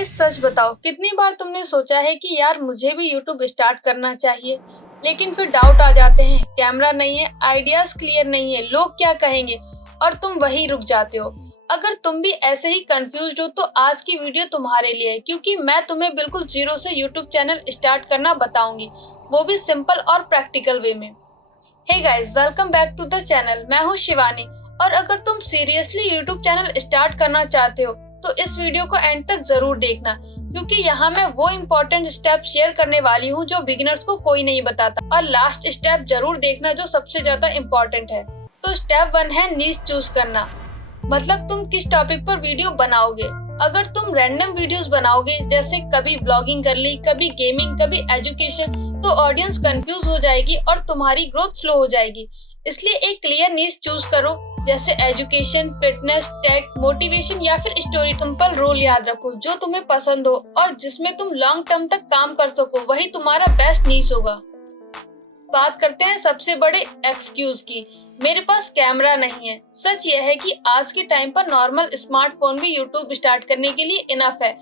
Guys सच बताओ, कितनी बार तुमने सोचा है कि यार मुझे भी यूट्यूब स्टार्ट करना चाहिए, लेकिन फिर डाउट आ जाते हैं, कैमरा नहीं है, आइडियाज क्लियर नहीं है, लोग क्या कहेंगे, और तुम वहीं रुक जाते हो। अगर तुम भी ऐसे ही कंफ्यूज्ड हो तो आज की वीडियो तुम्हारे लिए है, क्योंकि मैं तुम्हें बिल्कुल जीरो से यूट्यूब चैनल स्टार्ट करना बताऊंगी, वो भी सिंपल और प्रैक्टिकल वे में। Hey guys, welcome back to the channel. मैं हूँ शिवानी, और अगर तुम सीरियसली यूट्यूब चैनल स्टार्ट करना चाहते हो तो इस वीडियो को एंड तक जरूर देखना, क्योंकि यहाँ मैं वो इम्पोर्टेंट स्टेप शेयर करने वाली हूँ जो बिगिनर्स को कोई नहीं बताता। और लास्ट स्टेप जरूर देखना जो सबसे ज्यादा इम्पोर्टेंट है। तो स्टेप 1 है नीश चूज करना, मतलब तुम किस टॉपिक पर वीडियो बनाओगे। अगर तुम रैंडम वीडियोस बनाओगे, जैसे कभी ब्लॉगिंग कर ली, कभी गेमिंग, कभी एजुकेशन, तो ऑडियंस कंफ्यूज हो जाएगी और तुम्हारी ग्रोथ स्लो हो जाएगी। इसलिए एक क्लियर नीश चूज करो, जैसे एजुकेशन, फिटनेस, टेक, मोटिवेशन या फिर स्टोरी। सिंपल रूल याद रखो, जो तुम्हें पसंद हो और जिसमें तुम लॉन्ग टर्म तक काम कर सको, वही तुम्हारा बेस्ट नीश होगा। बात करते हैं सबसे बड़े एक्सक्यूज की, मेरे पास कैमरा नहीं है। सच यह है कि आज के टाइम पर नॉर्मल स्मार्टफोन भी यूट्यूब स्टार्ट करने के लिए इनफ है।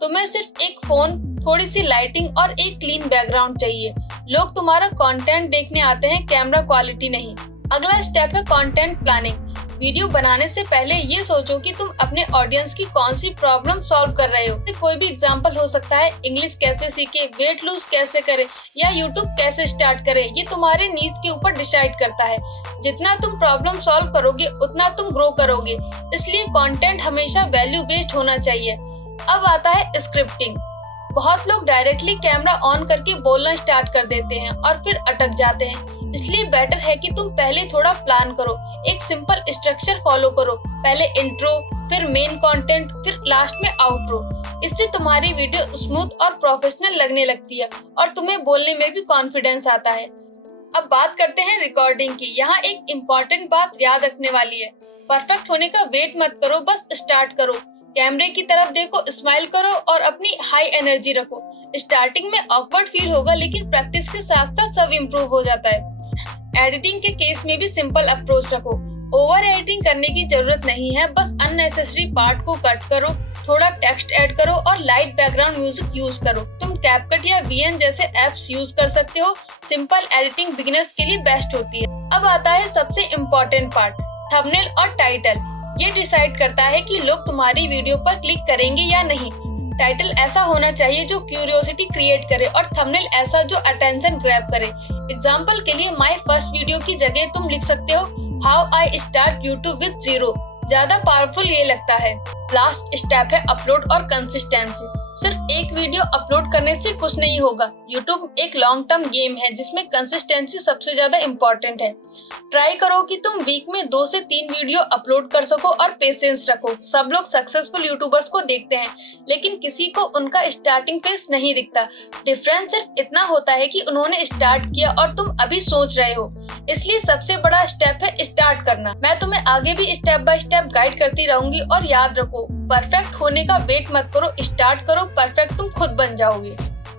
तुम्हें सिर्फ एक फोन, थोड़ी सी लाइटिंग और एक क्लीन बैकग्राउंड चाहिए। लोग तुम्हारा कंटेंट देखने आते हैं, कैमरा क्वालिटी नहीं। अगला स्टेप है कंटेंट प्लानिंग। वीडियो बनाने से पहले ये सोचो कि तुम अपने ऑडियंस की कौन सी प्रॉब्लम सॉल्व कर रहे हो। कोई भी एग्जांपल हो सकता है, इंग्लिश कैसे सीखे, वेट लूज कैसे करे, या यूट्यूब कैसे स्टार्ट करे। ये तुम्हारे नीड्स के ऊपर डिसाइड करता है। जितना तुम प्रॉब्लम सॉल्व करोगे उतना तुम ग्रो करोगे। इसलिए कंटेंट हमेशा वैल्यू बेस्ड होना चाहिए। अब आता है स्क्रिप्टिंग। बहुत लोग डायरेक्टली कैमरा ऑन करके बोलना स्टार्ट कर देते हैं और फिर अटक जाते हैं। इसलिए बेटर है कि तुम पहले थोड़ा प्लान करो, एक सिंपल स्ट्रक्चर फॉलो करो। पहले इंट्रो, फिर मेन कंटेंट, फिर लास्ट में आउटरो। इससे तुम्हारी वीडियो स्मूथ और प्रोफेशनल लगने लगती है और तुम्हें बोलने में भी कॉन्फिडेंस आता है। अब बात करते हैं रिकॉर्डिंग की। यहाँ एक इम्पोर्टेंट बात याद रखने वाली है, परफेक्ट होने का वेट मत करो, बस स्टार्ट करो। कैमरे की तरफ देखो, स्माइल करो और अपनी हाई एनर्जी रखो। स्टार्टिंग में ऑकवर्ड फील होगा, लेकिन प्रैक्टिस के साथ साथ सब इम्प्रूव हो जाता है। एडिटिंग के केस में भी सिंपल अप्रोच रखो। ओवर एडिटिंग करने की जरूरत नहीं है, बस अननेसेसरी पार्ट को कट करो, थोड़ा टेक्स्ट ऐड करो और लाइट बैकग्राउंड म्यूजिक यूज करो। तुम कैपकट या वीएन जैसे एप्स यूज कर सकते हो। सिंपल एडिटिंग बिगिनर्स के लिए बेस्ट होती है। अब आता है सबसे इम्पोर्टेंट पार्ट, थंबनेल और टाइटल। ये डिसाइड करता है कि लोग तुम्हारी वीडियो पर क्लिक करेंगे या नहीं। टाइटल ऐसा होना चाहिए जो क्यूरियोसिटी क्रिएट करे, और थंबनेल ऐसा जो अटेंशन ग्रैब करे। एग्जाम्पल के लिए माय फर्स्ट वीडियो की जगह तुम लिख सकते हो how I start YouTube with zero. ज्यादा पावरफुल ये लगता है। लास्ट स्टेप है अपलोड और कंसिस्टेंसी। सिर्फ एक वीडियो अपलोड करने से कुछ नहीं होगा। यूट्यूब एक लॉन्ग टर्म गेम है जिसमें कंसिस्टेंसी सबसे ज्यादा इम्पोर्टेंट है। ट्राई करो कि तुम वीक में 2 से 3 वीडियो अपलोड कर सको और पेशेंस रखो। सब लोग सक्सेसफुल यूट्यूबर्स को देखते हैं, लेकिन किसी को उनका स्टार्टिंग फेस नहीं दिखता। डिफरेंस सिर्फ इतना होता है कि उन्होंने स्टार्ट किया और तुम अभी सोच रहे हो। इसलिए सबसे बड़ा स्टेप है स्टार्ट करना। मैं तुम्हें आगे भी स्टेप बाय स्टेप गाइड करती रहूंगी। और याद रखो, परफेक्ट होने का वेट मत करो, स्टार्ट करो, परफेक्ट तुम खुद बन जाओगे।